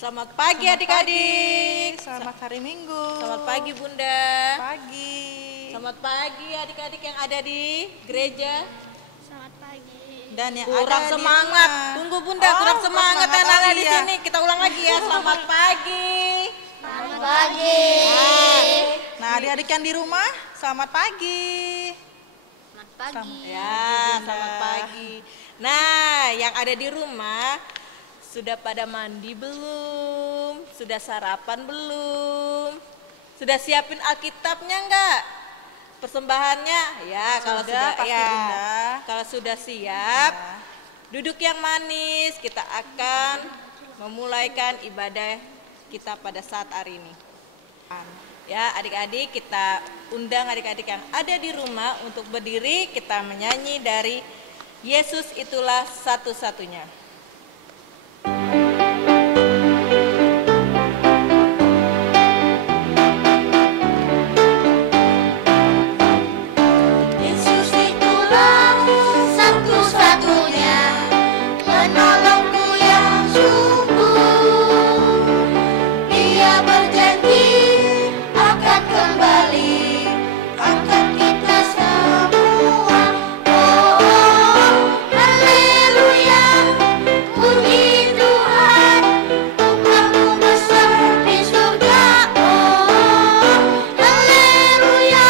Selamat pagi adik-adik. Selamat hari Minggu. Selamat pagi Bunda. Pagi. Selamat pagi adik-adik yang ada di gereja. Selamat pagi. Dan yang Kurang ada semangat. di rumah. Tunggu Bunda, kurang semangat anak-anak di ya. sini. Kita ulang lagi ya. Selamat pagi. Selamat pagi. Nah, adik-adik yang di rumah, selamat pagi. Selamat pagi. Ya, selamat pagi. Nah, yang ada di rumah sudah pada mandi belum? Sudah sarapan belum? Sudah siapin Alkitabnya enggak? Persembahannya? Ya, kalau sudah pasti ya. Bunda. Kalau sudah siap, duduk yang manis. Kita akan memulaikan ibadah kita pada saat hari ini. Ya, adik-adik, kita undang adik-adik yang ada di rumah untuk berdiri. Kita menyanyi dari Yesus itulah satu-satunya. Yesus itulah satu-satunya penolongku yang sungguh. Dia berjanji akan kembali angkat kita semua. Oh, haleluya, puji Tuhan, upahmu besar di surga. Oh, haleluya,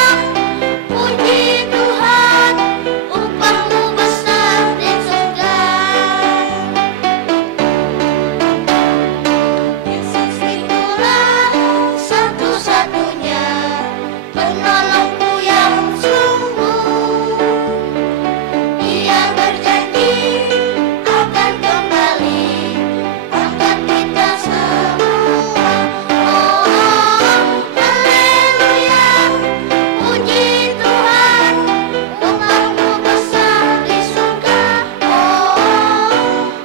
puji Tuhan, upahmu besar di surga. Yesus itulah satu-satunya penolongku yang sungguh. Dia berjanji akan kembali angkat kita semua. Oh, haleluya, puji Tuhan, upahmu besar di surga. Oh,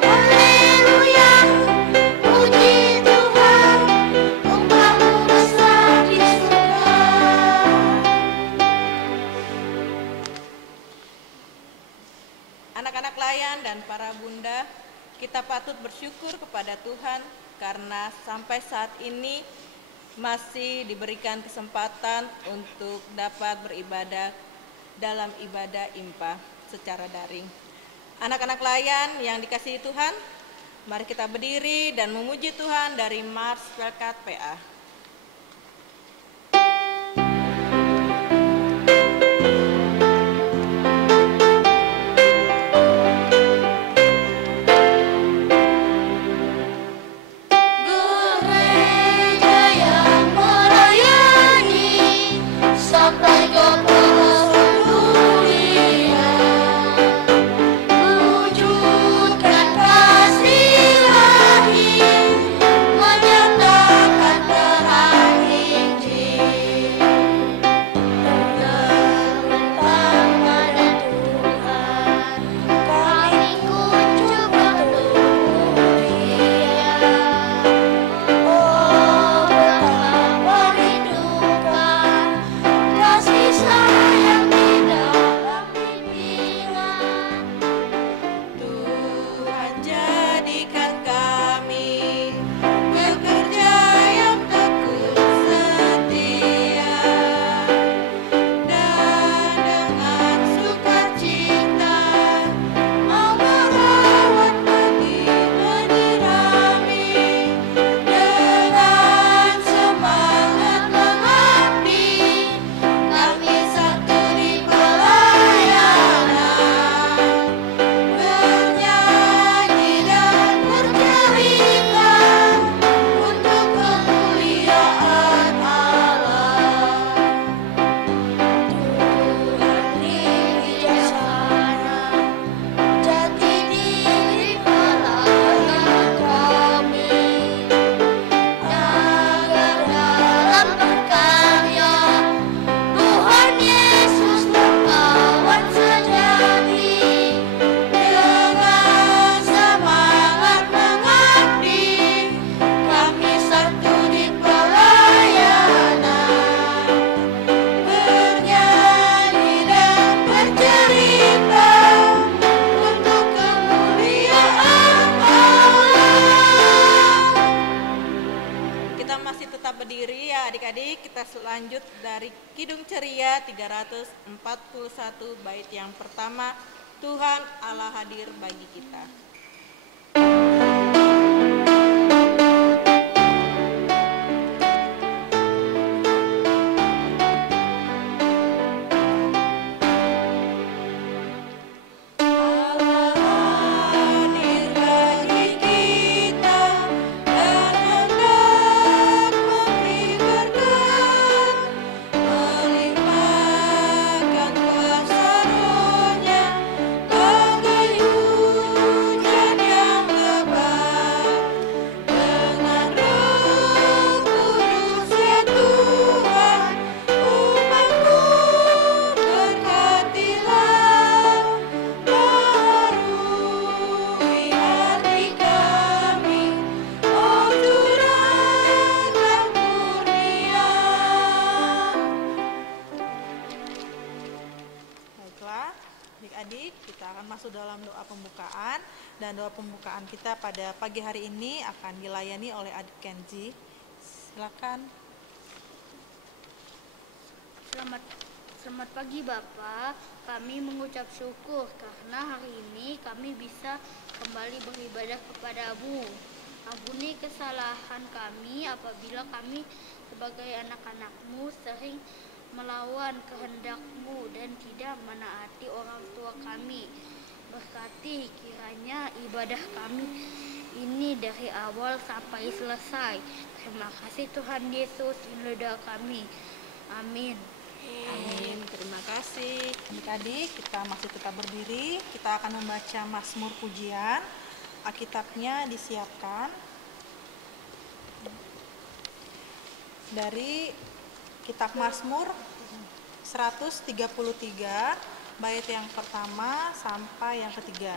haleluya, puji Tuhan, upahmu besar di surga. Anak-anak layan dan para bunda, kita patut bersyukur kepada Tuhan karena sampai saat ini masih diberikan kesempatan untuk dapat beribadah dalam ibadah IMPA secara daring. Anak-anak layan yang dikasihi Tuhan, mari kita berdiri dan memuji Tuhan dari Mars Pelkat PA. Gereja yang melayani sampai ke pelosok dunia, wujudkan kasih ilahi, menyatakan kita selanjut dari Kidung Ceria 341 bait yang pertama, Tuhan Allah hadir bagi kita. Adik-adik, kita akan masuk dalam doa pembukaan, dan doa pembukaan kita pada pagi hari ini akan dilayani oleh Adik Kenzi. Silakan. Selamat pagi Bapak, kami mengucap syukur karena hari ini kami bisa kembali beribadah kepadamu. Ampuni kesalahan kami apabila kami sebagai anak-anakmu sering melawan kehendak-Mu dan tidak menaati orang tua kami. Berkati kiranya ibadah kami ini dari awal sampai selesai. Terima kasih Tuhan Yesus, inilah doa kami. Amin. Amin. Terima kasih. Adik-adik, kita masih tetap berdiri. Kita akan membaca Mazmur Pujian. Alkitabnya disiapkan dari Kitab Mazmur 133 bait yang pertama sampai yang ketiga.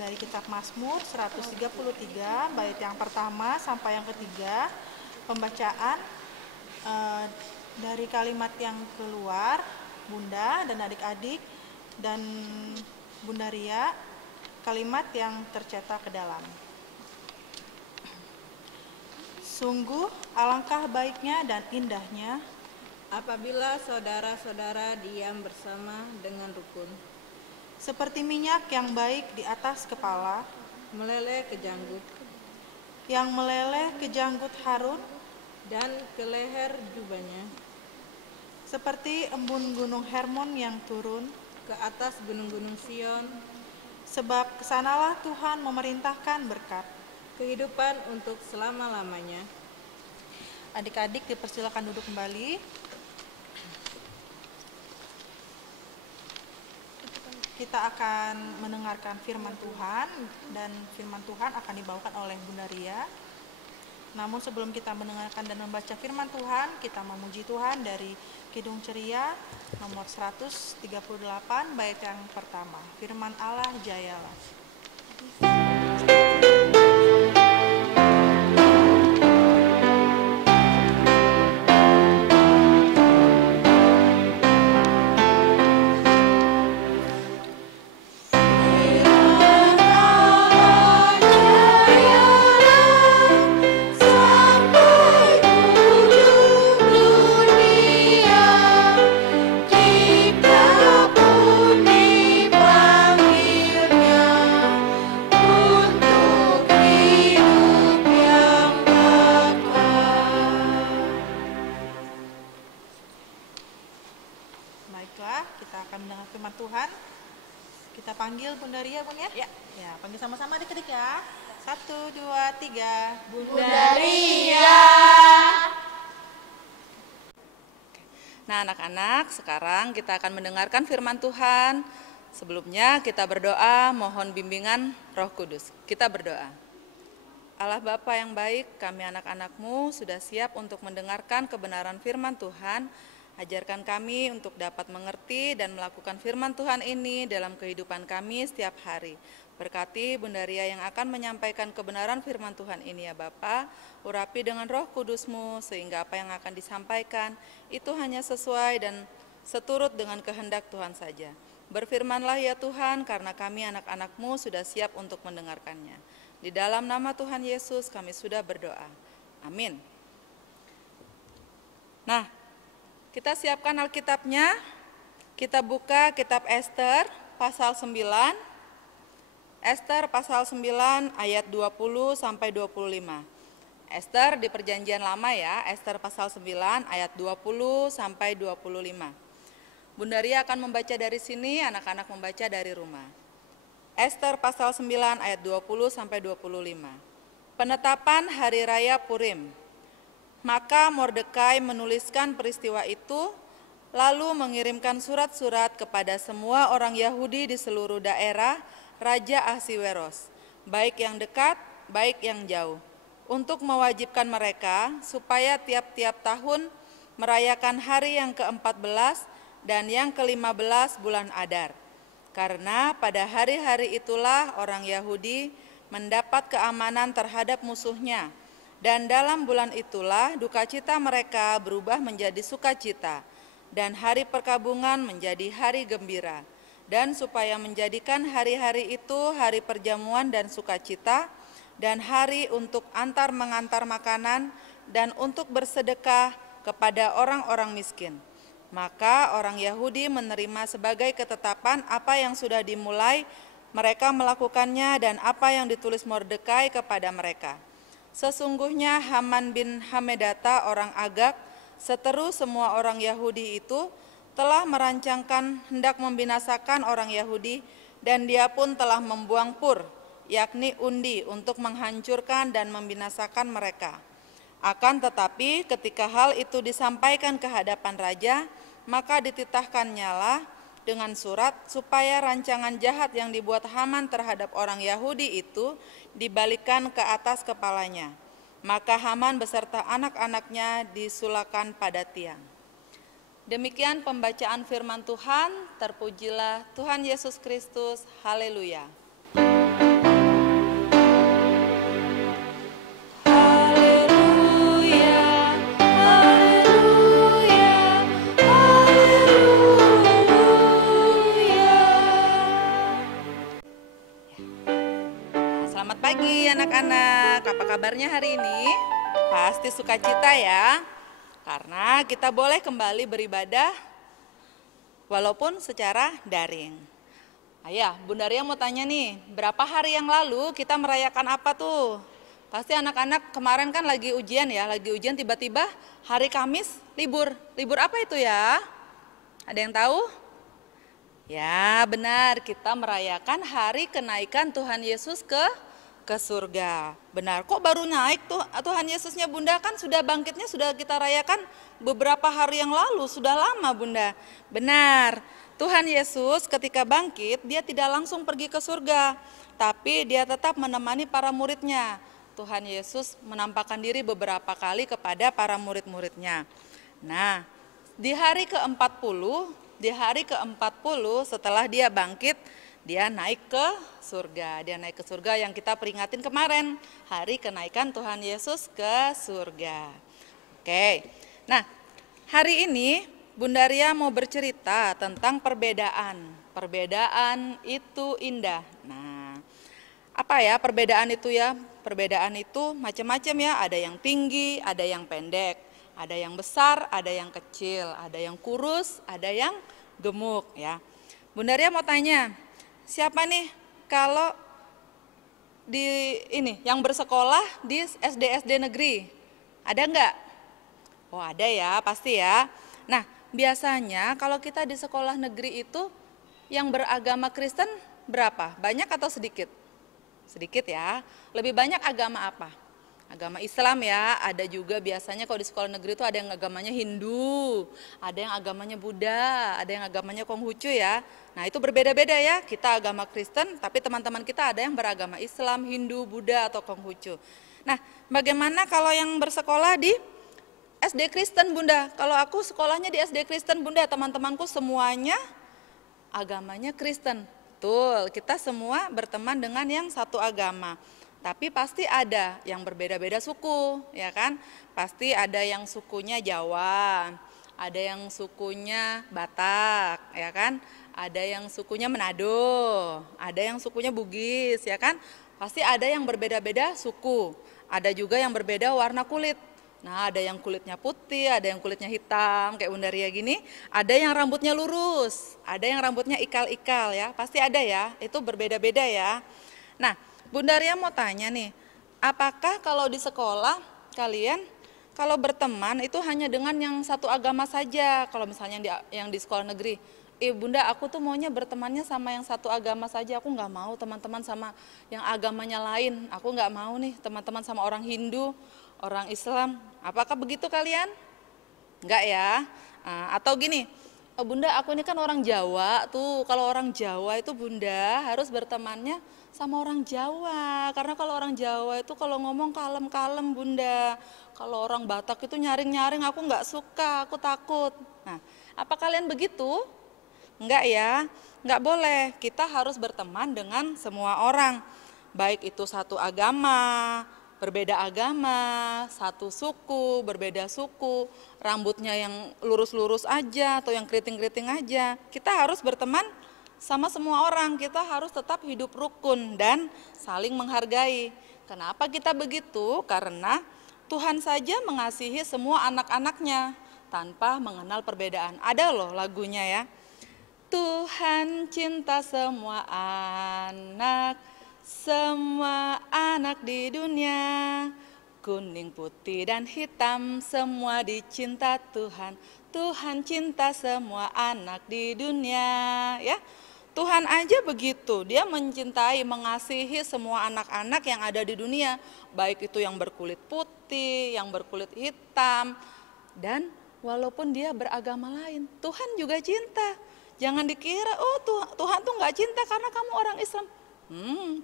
Dari Kitab Mazmur 133 bait yang pertama sampai yang ketiga, pembacaan dari kalimat yang keluar, Bunda dan adik-adik dan Bunda Ria, kalimat yang tercetak ke dalam. Sungguh alangkah baiknya dan indahnya Apabila saudara-saudara diam bersama dengan rukun, seperti minyak yang baik di atas kepala, meleleh ke janggut yang meleleh ke janggut Harun, dan ke leher jubahnya, seperti embun gunung Hermon yang turun, ke atas gunung-gunung Sion, sebab kesanalah Tuhan memerintahkan berkat. kehidupan untuk selama-lamanya. Adik-adik dipersilakan duduk kembali. Kita akan mendengarkan firman Tuhan, dan firman Tuhan akan dibawakan oleh Bunda Ria. Namun sebelum kita mendengarkan dan membaca firman Tuhan, kita memuji Tuhan dari Kidung Ceria nomor 138 bait yang pertama. Firman Allah jayalah. Baiklah, kita akan mendengar firman Tuhan. Kita panggil Bunda Ria, Bun ya? Ya, panggil sama-sama adik-adik ya. 1, 2, 3. Bunda Ria. Nah, anak-anak, sekarang kita akan mendengarkan firman Tuhan. Sebelumnya kita berdoa, mohon bimbingan Roh Kudus. Kita berdoa. Allah Bapa yang baik, kami anak-anak-Mu sudah siap untuk mendengarkan kebenaran firman Tuhan. Ajarkan kami untuk dapat mengerti dan melakukan firman Tuhan ini dalam kehidupan kami setiap hari. Berkati Bunda Ria yang akan menyampaikan kebenaran firman Tuhan ini ya Bapa. Urapi dengan Roh Kudus-Mu sehingga apa yang akan disampaikan itu hanya sesuai dan seturut dengan kehendak Tuhan saja. Berfirmanlah ya Tuhan, karena kami anak-anak-Mu sudah siap untuk mendengarkannya. Di dalam nama Tuhan Yesus kami sudah berdoa. Amin. Nah, kita siapkan Alkitabnya. Kita buka kitab Ester pasal 9. Ester pasal 9 ayat 20 sampai 25. Ester di Perjanjian Lama ya, Ester pasal 9 ayat 20 sampai 25. Bunda Ria akan membaca dari sini, anak-anak membaca dari rumah. Ester pasal 9 ayat 20 sampai 25. Penetapan hari raya Purim. Maka Mordekai menuliskan peristiwa itu, lalu mengirimkan surat-surat kepada semua orang Yahudi di seluruh daerah Raja Ahasiweros, baik yang dekat, baik yang jauh, untuk mewajibkan mereka supaya tiap-tiap tahun merayakan hari yang ke-14 dan yang ke-15 bulan Adar. Karena pada hari-hari itulah orang Yahudi mendapat keamanan terhadap musuhnya, dan dalam bulan itulah dukacita mereka berubah menjadi sukacita, dan hari perkabungan menjadi hari gembira. Dan supaya menjadikan hari-hari itu hari perjamuan dan sukacita, dan hari untuk antar mengantar makanan, dan untuk bersedekah kepada orang-orang miskin. Maka orang Yahudi menerima sebagai ketetapan apa yang sudah dimulai mereka melakukannya dan apa yang ditulis Mordekai kepada mereka. Sesungguhnya Haman bin Hamedata orang Agag, seteru semua orang Yahudi itu, telah merancangkan hendak membinasakan orang Yahudi, dan dia pun telah membuang Pur, yakni undi, untuk menghancurkan dan membinasakan mereka. Akan tetapi ketika hal itu disampaikan ke hadapan raja, maka dititahkannyalah dengan surat supaya rancangan jahat yang dibuat Haman terhadap orang Yahudi itu dibalikkan ke atas kepalanya. Maka Haman beserta anak-anaknya disulakan pada tiang. Demikian pembacaan firman Tuhan. Terpujilah Tuhan Yesus Kristus. Haleluya. Selamat pagi anak-anak, apa kabarnya hari ini? Pasti sukacita ya, karena kita boleh kembali beribadah walaupun secara daring. Ayah, Bunda Ria mau tanya nih, berapa hari yang lalu kita merayakan apa tuh? Pasti anak-anak kemarin kan lagi ujian ya, tiba-tiba hari Kamis libur. Libur apa itu ya? Ada yang tahu? Ya benar, kita merayakan hari kenaikan Tuhan Yesus ke surga. Benar, kok baru naik tuh Tuhan Yesusnya Bunda, kan sudah bangkitnya sudah kita rayakan beberapa hari yang lalu, sudah lama Bunda. Benar, Tuhan Yesus ketika bangkit dia tidak langsung pergi ke surga, tapi dia tetap menemani para muridnya. Tuhan Yesus menampakkan diri beberapa kali kepada para murid-muridnya. Nah, di hari ke-40 setelah dia bangkit, dia naik ke surga. Dia naik ke surga yang kita peringatin kemarin, hari kenaikan Tuhan Yesus ke surga. Oke. Nah, hari ini Bunda Ria mau bercerita tentang perbedaan. Perbedaan itu indah. Nah, apa ya perbedaan itu ya? Perbedaan itu macam-macam ya, ada yang tinggi, ada yang pendek, ada yang besar, ada yang kecil, ada yang kurus, ada yang gemuk ya. Bunda Ria mau tanya, siapa nih kalau di ini yang bersekolah di SD negeri? Ada enggak? Oh ada ya, pasti ya. Nah biasanya kalau kita di sekolah negeri itu yang beragama Kristen berapa? Banyak atau sedikit? Sedikit ya. Lebih banyak agama apa? Agama Islam ya, ada juga biasanya kalau di sekolah negeri itu ada yang agamanya Hindu, ada yang agamanya Buddha, ada yang agamanya Konghucu ya. Nah itu berbeda-beda ya, kita agama Kristen tapi teman-teman kita ada yang beragama Islam, Hindu, Buddha atau Konghucu. Nah bagaimana kalau yang bersekolah di SD Kristen Bunda? Kalau aku sekolahnya di SD Kristen Bunda, teman-temanku semuanya agamanya Kristen. Betul, kita semua berteman dengan yang satu agama. Tapi pasti ada yang berbeda-beda suku, ya kan? Pasti ada yang sukunya Jawa, ada yang sukunya Batak, ya kan? Ada yang sukunya Manado, ada yang sukunya Bugis, ya kan? Pasti ada yang berbeda-beda suku. Ada juga yang berbeda warna kulit. Nah, ada yang kulitnya putih, ada yang kulitnya hitam kayak Bunda Ria gini, ada yang rambutnya lurus, ada yang rambutnya ikal-ikal ya, pasti ada ya, itu berbeda-beda ya. Nah, Bunda Ria mau tanya nih, apakah kalau di sekolah kalian kalau berteman itu hanya dengan yang satu agama saja, kalau misalnya yang di sekolah negeri? Bunda, aku tuh maunya bertemannya sama yang satu agama saja, aku nggak mau teman-teman sama yang agamanya lain, aku nggak mau nih teman-teman sama orang Hindu, orang Islam. Apakah begitu kalian? Enggak ya? Atau gini, Bunda, aku ini kan orang Jawa tuh, kalau orang Jawa itu Bunda harus bertemannya sama orang Jawa, karena kalau orang Jawa itu kalau ngomong kalem-kalem Bunda, kalau orang Batak itu nyaring-nyaring, aku nggak suka, aku takut. Nah, apa kalian begitu? Enggak ya, enggak boleh. Kita harus berteman dengan semua orang. Baik itu satu agama, berbeda agama, satu suku, berbeda suku, rambutnya yang lurus-lurus aja atau yang keriting-keriting aja. Kita harus berteman sama semua orang, kita harus tetap hidup rukun dan saling menghargai. Kenapa kita begitu? Karena Tuhan saja mengasihi semua anak-anaknya tanpa mengenal perbedaan. Ada loh lagunya ya. Tuhan cinta semua anak di dunia, kuning, putih, dan hitam, semua dicinta Tuhan. Tuhan cinta semua anak di dunia, ya. Tuhan aja begitu, dia mencintai, mengasihi semua anak-anak yang ada di dunia, baik itu yang berkulit putih, yang berkulit hitam, dan walaupun dia beragama lain, Tuhan juga cinta. Jangan dikira, oh Tuhan tuh nggak cinta karena kamu orang Islam.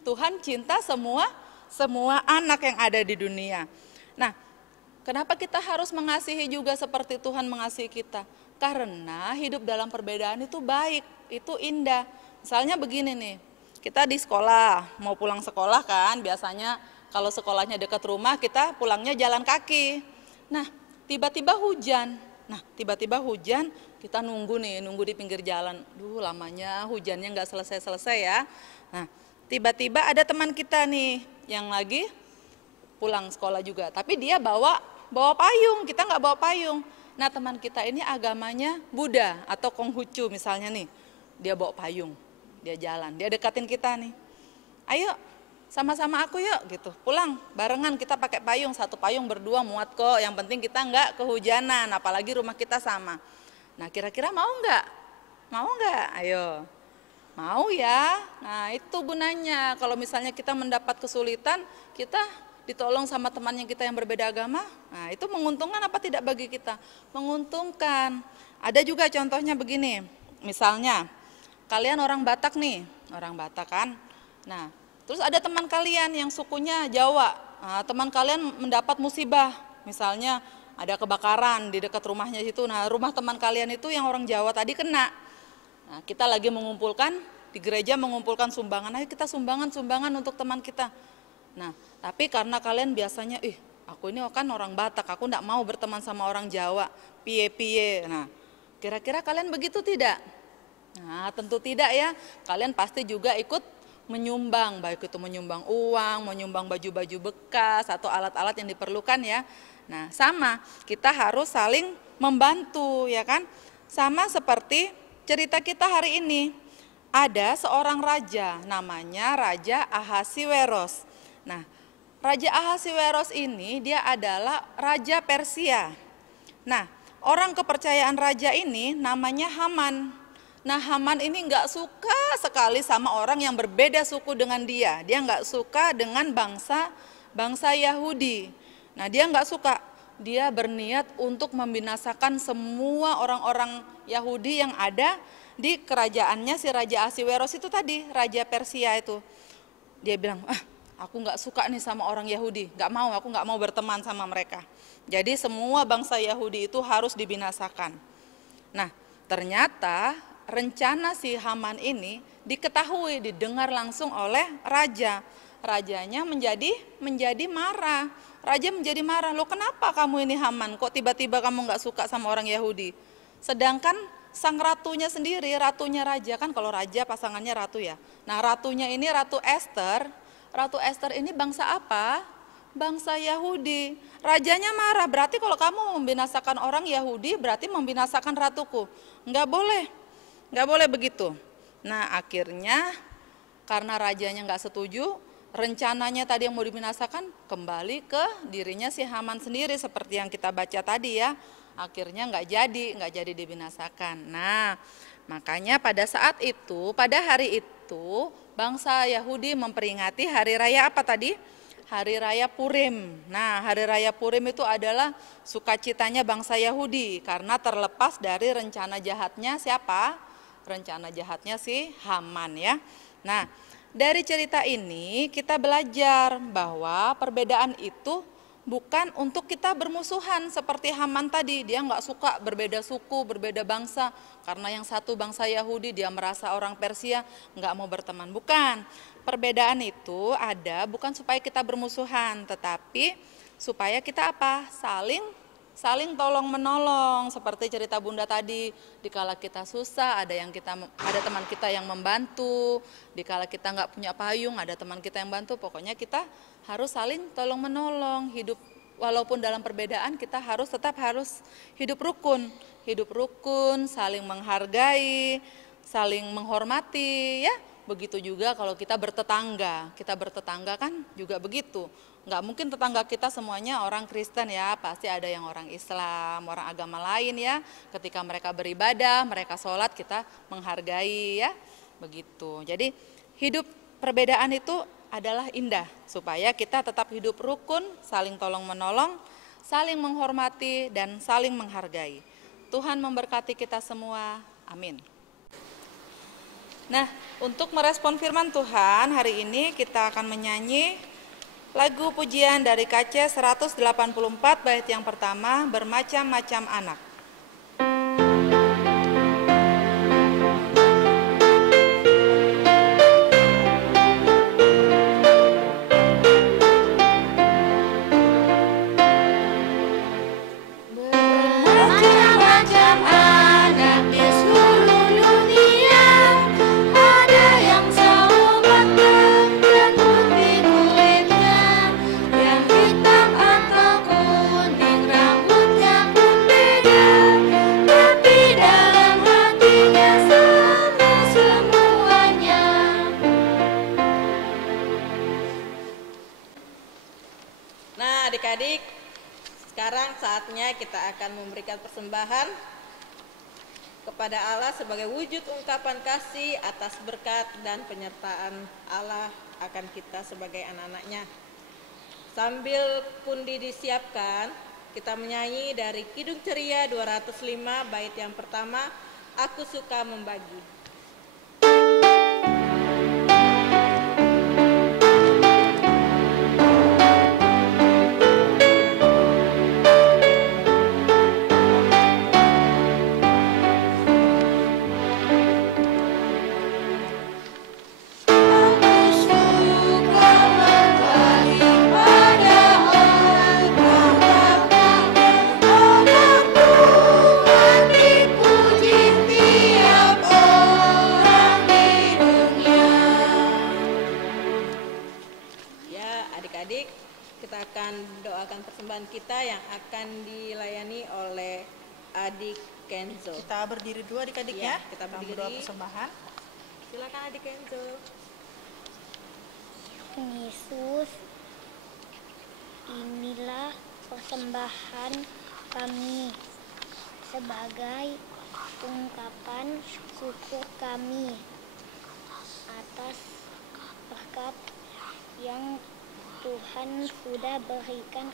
Tuhan cinta semua anak yang ada di dunia. Nah, kenapa kita harus mengasihi juga seperti Tuhan mengasihi kita? Karena hidup dalam perbedaan itu baik, itu indah. Misalnya begini nih, kita di sekolah, mau pulang sekolah kan, biasanya kalau sekolahnya dekat rumah kita pulangnya jalan kaki. Nah, tiba-tiba hujan. Kita nunggu di pinggir jalan. Lamanya hujannya nggak selesai-selesai ya. Nah, tiba-tiba ada teman kita nih yang lagi pulang sekolah juga, tapi dia bawa payung, kita nggak bawa payung. Nah, teman kita ini agamanya Buddha atau Konghucu misalnya nih, dia bawa payung, dia jalan, dia dekatin kita nih. Ayo, sama-sama aku yuk gitu, pulang barengan, kita pakai payung, satu payung berdua muat kok, yang penting kita nggak kehujanan, apalagi rumah kita sama. Nah, kira-kira mau nggak? Mau nggak? Ayo. Mau ya? Nah, itu gunanya. Kalau misalnya kita mendapat kesulitan, kita ditolong sama temannya kita yang berbeda agama. Nah, itu menguntungkan apa tidak bagi kita? Menguntungkan. Ada juga contohnya begini. Misalnya, kalian orang Batak nih, orang Batak kan. Nah, terus ada teman kalian yang sukunya Jawa. Nah, teman kalian mendapat musibah. Misalnya, ada kebakaran di dekat rumahnya situ. Nah, rumah teman kalian itu yang orang Jawa tadi kena. Nah, kita lagi mengumpulkan di gereja, mengumpulkan sumbangan. Ayo kita sumbangan untuk teman kita. Nah, tapi karena kalian biasanya, aku ini kan orang Batak, aku enggak mau berteman sama orang Jawa, piye-piye. Nah, kira-kira kalian begitu tidak? Nah, tentu tidak ya. Kalian pasti juga ikut menyumbang, baik itu menyumbang uang, menyumbang baju-baju bekas atau alat-alat yang diperlukan ya. Nah, sama, kita harus saling membantu ya kan. Sama seperti cerita kita hari ini. Ada seorang raja, namanya Raja Ahasiweros. Nah, Raja Ahasiweros ini dia adalah Raja Persia. Nah, orang kepercayaan raja ini namanya Haman. Nah, Haman ini nggak suka sekali sama orang yang berbeda suku dengan dia. Dia nggak suka dengan bangsa Yahudi. Nah, dia nggak suka. Dia berniat untuk membinasakan semua orang-orang Yahudi yang ada di kerajaannya si Raja Ahasiweros itu tadi, Raja Persia itu. Dia bilang, aku nggak suka nih sama orang Yahudi, aku nggak mau berteman sama mereka. Jadi semua bangsa Yahudi itu harus dibinasakan. Nah, ternyata rencana si Haman ini diketahui, didengar langsung oleh raja. Rajanya menjadi marah. Raja menjadi marah, loh kenapa kamu ini Haman, kok tiba-tiba kamu nggak suka sama orang Yahudi? Sedangkan sang ratunya sendiri, ratunya raja, kan kalau raja pasangannya ratu ya. Nah, ratunya ini Ratu Esther. Ratu Esther ini bangsa apa? bangsa Yahudi. Rajanya marah, berarti kalau kamu membinasakan orang Yahudi berarti membinasakan ratuku. Enggak boleh begitu. Nah akhirnya karena rajanya enggak setuju, rencananya tadi yang mau dibinasakan kembali ke dirinya si Haman sendiri seperti yang kita baca tadi ya. Akhirnya enggak jadi dibinasakan. Nah makanya pada saat itu, pada hari itu bangsa Yahudi memperingati hari raya apa tadi? Hari raya Purim. Nah, hari raya Purim itu adalah sukacitanya bangsa Yahudi karena terlepas dari rencana jahatnya siapa? Rencana jahatnya si Haman ya. Nah, dari cerita ini kita belajar bahwa perbedaan itu bukan untuk kita bermusuhan seperti Haman tadi. Dia nggak suka berbeda suku, berbeda bangsa. Karena yang satu bangsa Yahudi dia merasa orang Persia nggak mau berteman. Bukan. Perbedaan itu ada bukan supaya kita bermusuhan, tetapi supaya kita apa? Saling tolong menolong. Seperti cerita Bunda tadi, dikala kita susah ada teman kita yang membantu, dikala kita nggak punya payung ada teman kita yang bantu. Pokoknya kita harus saling tolong menolong. Hidup walaupun dalam perbedaan kita tetap harus hidup rukun, saling menghargai, saling menghormati ya. Begitu juga kalau kita bertetangga kan juga begitu. Nggak mungkin tetangga kita semuanya orang Kristen ya, pasti ada yang orang Islam, orang agama lain ya. Ketika mereka beribadah, mereka sholat, kita menghargai ya, begitu. Jadi hidup perbedaan itu adalah indah, supaya kita tetap hidup rukun, saling tolong menolong, saling menghormati, dan saling menghargai. Tuhan memberkati kita semua, amin. Nah, untuk merespon firman Tuhan, hari ini kita akan menyanyi lagu pujian dari KC 184 bait yang pertama, Bermacam-macam Anak. Adik-adik, sekarang saatnya kita akan memberikan persembahan kepada Allah sebagai wujud ungkapan kasih atas berkat dan penyertaan Allah akan kita sebagai anak-anaknya. Sambil pundi disiapkan, kita menyanyi dari Kidung Ceria 205 bait yang pertama, Aku Suka Membagi. Kita yang akan dilayani oleh Adik Kenzo. Kita berdiri dulu adik-adik ya. Kita berdoa persembahan. Silakan Adik Kenzo. Yesus, inilah persembahan kami sebagai ungkapan syukur kami atas berkat yang Tuhan sudah berikan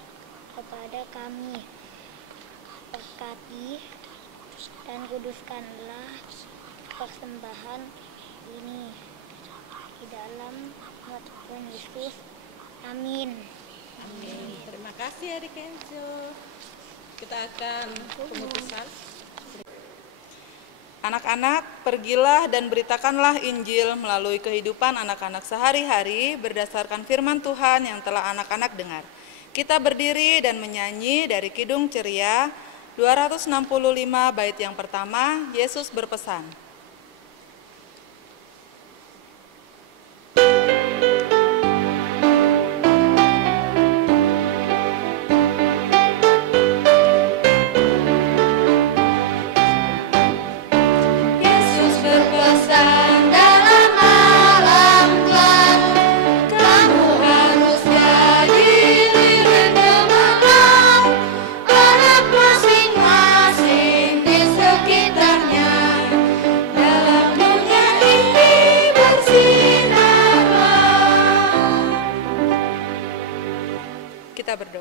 kepada kami. Berkati dan kuduskanlah persembahan ini di dalam nama Tuhan Yesus. Amin. Amin. Terima kasih Adik Kenzo. Kita akan pemutusan. Anak-anak, pergilah dan beritakanlah Injil melalui kehidupan anak-anak sehari-hari berdasarkan firman Tuhan yang telah anak-anak dengar. Kita berdiri dan menyanyi dari Kidung Ceria 265 bait yang pertama, Yesus berpesan.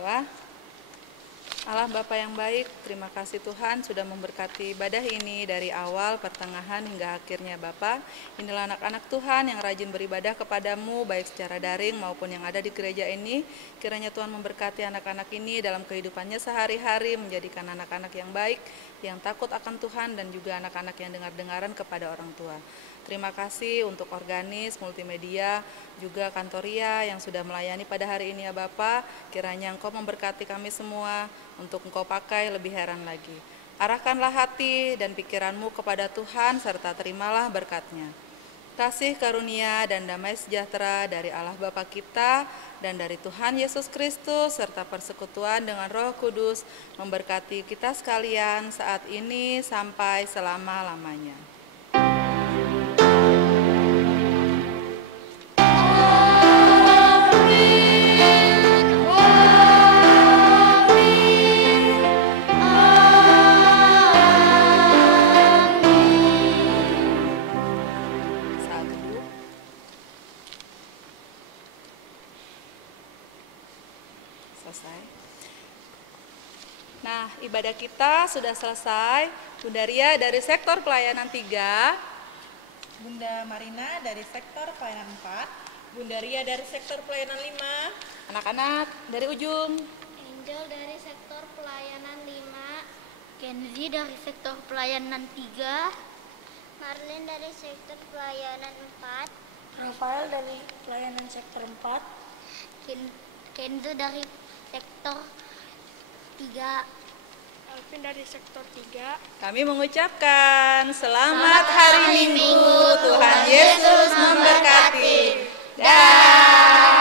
berdoa. Allah Bapa yang baik, terima kasih Tuhan sudah memberkati ibadah ini dari awal, pertengahan, hingga akhirnya Bapa. Inilah anak-anak Tuhan yang rajin beribadah kepadamu, baik secara daring maupun yang ada di gereja ini. Kiranya Tuhan memberkati anak-anak ini dalam kehidupannya sehari-hari, menjadikan anak-anak yang baik, yang takut akan Tuhan, dan juga anak-anak yang dengar-dengaran kepada orang tua. Terima kasih untuk organis, multimedia, juga Kantoria yang sudah melayani pada hari ini ya Bapak. Kiranya Engkau memberkati kami semua untuk Engkau pakai lebih heran lagi. Arahkanlah hati dan pikiranmu kepada Tuhan serta terimalah berkat-Nya. Kasih karunia dan damai sejahtera dari Allah Bapa kita dan dari Tuhan Yesus Kristus serta persekutuan dengan Roh Kudus memberkati kita sekalian saat ini sampai selama-lamanya. Selesai. Nah, ibadah kita sudah selesai. Bunda Ria dari sektor pelayanan 3, Bunda Marina dari sektor pelayanan 4, Bunda Ria dari sektor pelayanan 5, anak-anak dari ujung, Angel dari sektor pelayanan 5, Kenzi dari sektor pelayanan 3, Marlin dari sektor pelayanan 4, Rafael dari pelayanan sektor 4, Kenzo dari sektor 3, Alvin dari sektor 3. kami mengucapkan selamat hari Minggu. Tuhan Yesus memberkati. Dah.